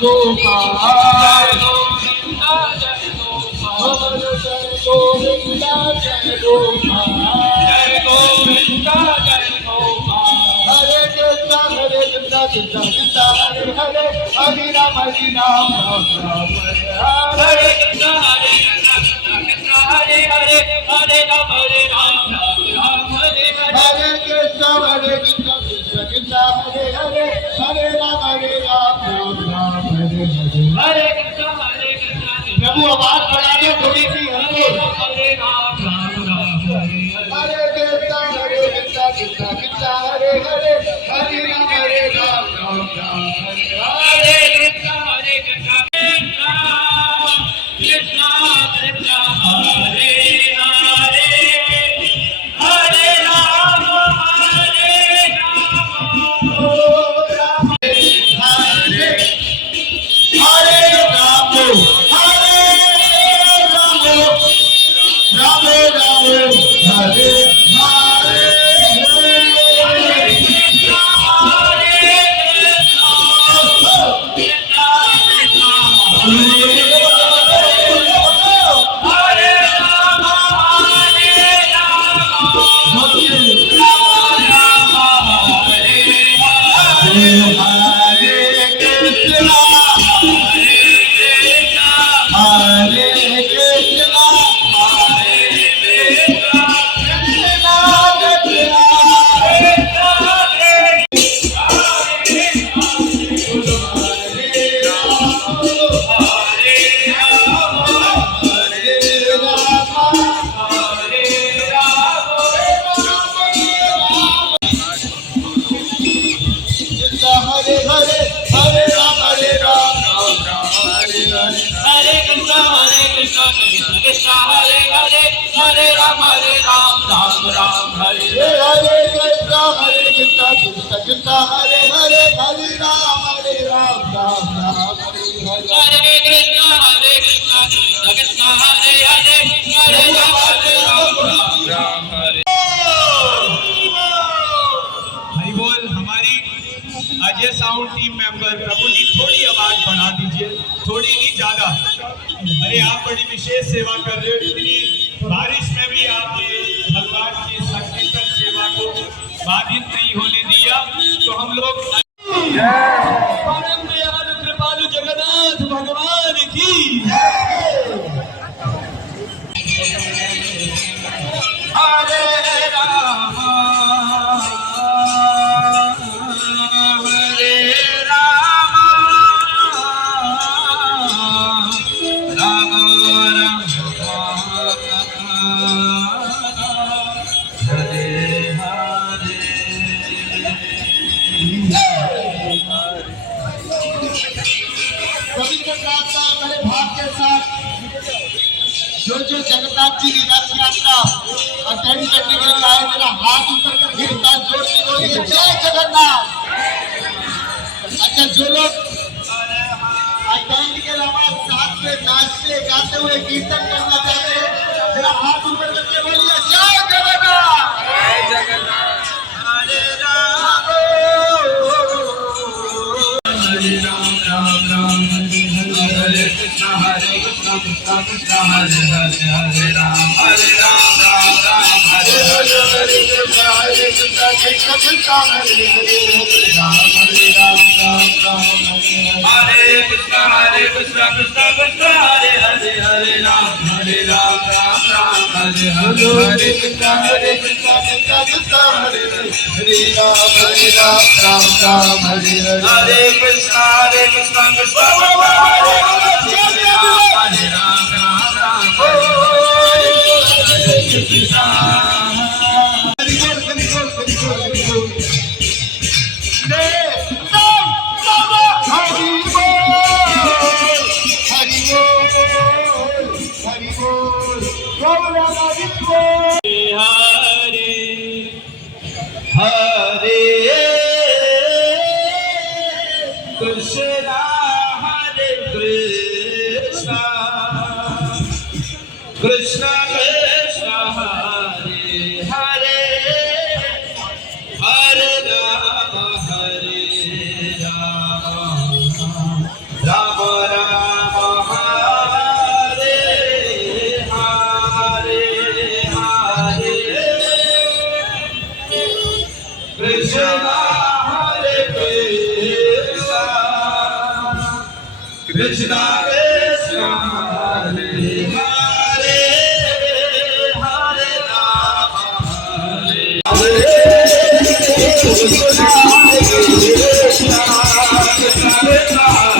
गोपाल जय गोविंद जय गोपाल जय गोविंद जय गोपाल हरे कृष्णा कृष्णा कृष्णा हरे हरे हरे राम राम राम हरे कृष्णा कृष्णा कृष्णा हरे हरे हरे राम राम हरे हरे कृष्णा कृष्णा कृष्णा हरे हरे हरे राम राम राम हरे हरे कृष्णा प्रभु आवाज बढ़ा दे थोड़ी सी हरे राम राम हरे कृष्णा कृष्णा कृष्णा हरे हरे हरे राम राम हरे कृष्णा कृष्णा कृष्णा कृष्णा हरे हरे हरे राम हरे हरे राम राम राम हरे कृष्णा हरे हरे हरे राम राम राम हरे हरे कृष्णा कृष्णा कृष्णा हरे हरे हरे राम राम राम हरे कृष्णा कृष्णा कृष्णा हरे हरे हरे राम राम हरे भाई बोल हमारी अजय साउंड टीम मेंबर प्रभु जी थोड़ी आवाज बढ़ा दीजिए, थोड़ी नहीं ज्यादा। अरे आप बड़ी विशेष सेवा कर रहे हो, इतनी बारिश में भी आपने भगवान की संकीर्तन सेवा को बाधित नहीं होने दिया, तो हम लोग परम दयालु कृपालु जगन्नाथ भगवान की हरे राम हरे राम राम राम हरे हरे पवित्र प्रार्थना बड़े भाव के साथ जो जगन्नाथ जी की रथ यात्रा अटेंड करने के लिए आए, मेरा हाथ ऊपर करके हाथ जोड़ के बोलिए जय जगन्नाथ। अच्छा, जो लोग अटेंड के अलावा साथ में नाचते गाते हुए कीर्तन करना चाहते हैं, मेरा हाथ ऊपर करके बोलिए जय जगन्नाथ। जय जगन्नाथ। हरे राम राम राम हरे कृष्णा कृष्णा कृष्णा हरे हरे हरे राम राम राम हरे हरे हरे कृष्णा कृष्णा कृष्णा हरे हरे राम राम हरे कृष्णा कृष्णा कृष्णा हरे हरे हरे राम राम हरे हरे कृष्णा कृष्णा कृष्णा हरे हरे राम राम हरे हरे कृष्णा कृष्णा कृष्णा हरे राम राम हरे कृष्णा हरे कृष्णा हरे कृष्णा कृष्णा कृष्णा हरे हरे हरे राम राम कृष्णा कृष्णा हरे हरे हरे राम हरे हरे कृष्णा कृष्णा